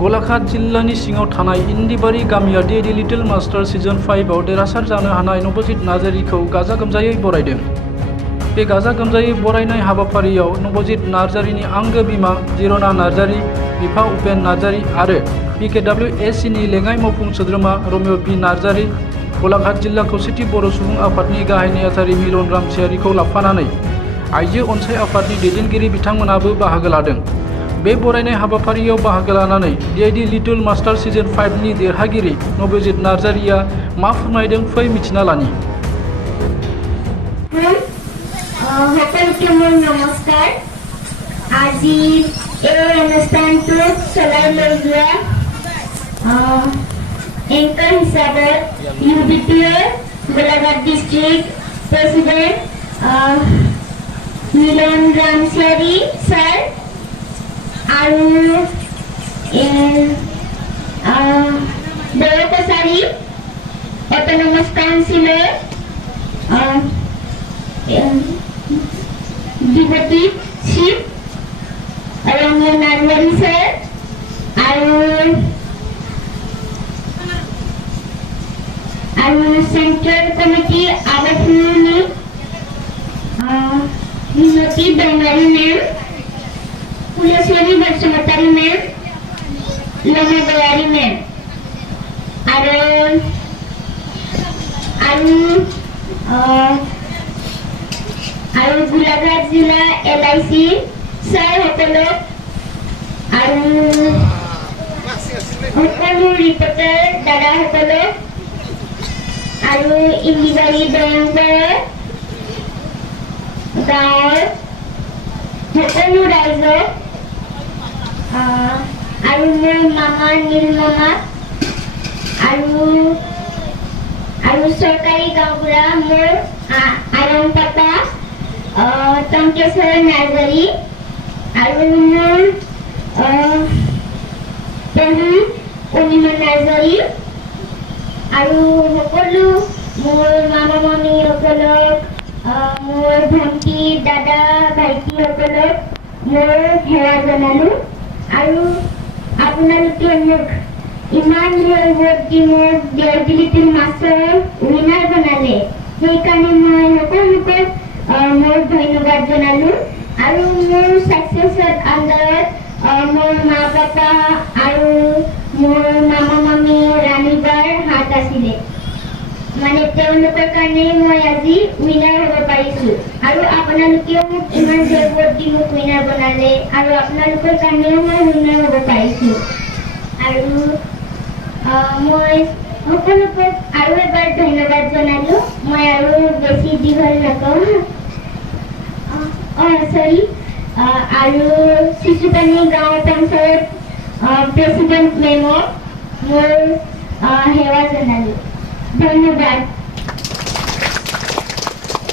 गलाघाट जिल्लानि सिङाव थानाय इन्दिबारी गामिया डि लिटिल मास्टार सिजन 5 आव देरहासार जानो हानाय नबजित नार्जारीखौ गाजा गोमजायै बरायदों। बे गाजा गोमजायै बरायनाय हाबाफारियाव नबजित नार्जारीनि आंगो बिमा जिरना नार्जारी, बिफा उपेन नार्जारी आरो PKWSCनि लेङाइ मावफुं सोद्रोमा रमेय बि नार्जारी, गलाघाट जिल्ला खौसेथि बर' सुबुं आफादनि गाहाय नेहाथारि मिलन रामसियारिखौ लाफानानै आइजो अनसाय आफादनि दैदेनगिरि बिथांमोनाबो बाहागो लादों। बे बरायनाय हाबाफारियाव बाहागो लानानै डि लिटिल मास्टार सिजन 5 नि देरहागिरि नबजित नार्जारीया मा फोरमायदों फै मिथिना लानि। সকলকে মোৰ নমস্কাৰ। আজি এই অনুষ্ঠানটো চলাই লৈ যোৱা এংকাৰ হিচাপে UBPৰ Golaghat district president Milan Ramchiary sir আৰু দেওকচাৰী অট'নমাছ কাউন্সিলৰ deputy chief Ramesh Narzary sir আৰু চেণ্ট্ৰেল কমিটি আবাসনী Minati Bengari ma'am, Phuleswari Basumatary ma'am, Loma Goyary ma'am আৰু গোলাঘাট জিলা LIC ছাৰ সকলক আৰু সকলো ৰিপৰ্টাৰ দাদাসকলক আৰু ইন্দিবাৰী দৰংগড় গাঁৱৰ সকলো ৰাইজক আৰু মোৰ মামা নীল মামা আৰু চৰকাৰী গাঁওবুঢ়া মোৰ আৰং পাপা টংকেশ্বৰ নাৰ্জাৰী আৰু মোৰ পেহী অনিমা নাৰ্জাৰী আৰু সকলো মোৰ মামা মামীসকলক মোৰ ভণ্টি দাদা ভাইটিসকলক মোৰ সেৱা জনালোঁ। আৰু আপোনালোকে মোক ইমান ভোট দি মোক ডি লিটিল মাষ্টাৰ উইনাৰ বনালে, সেইকাৰণে মই সকলোকে মোৰ ধন্যবাদ জনালোঁ। আৰু মোৰ ছাকচেছৰ আণ্ডাৰত মোৰ মা পাপা আৰু মোৰ মামা মামী ৰাণীবাৰ হাত আছিলে, মানে তেওঁলোকৰ কাৰণে মই আজি উইনাৰ হ'ব পাৰিছোঁ। আৰু আপোনালোকেও মোক ইমান ভোট দি মোক উইনাৰ বনালে আৰু আপোনালোকৰ কাৰণেও মই উইনাৰ হ'ব পাৰিছোঁ। আৰু মই সকলোকে আৰু এবাৰ ধন্যবাদ জনালোঁ। মই আৰু বেছি দীঘল নকওঁ। আৰু শিশুপানী গাঁও পঞ্চায়ত প্ৰেচিডেণ্ট মেমক মোৰ সেৱা জনালোঁ। ধন্যবাদ।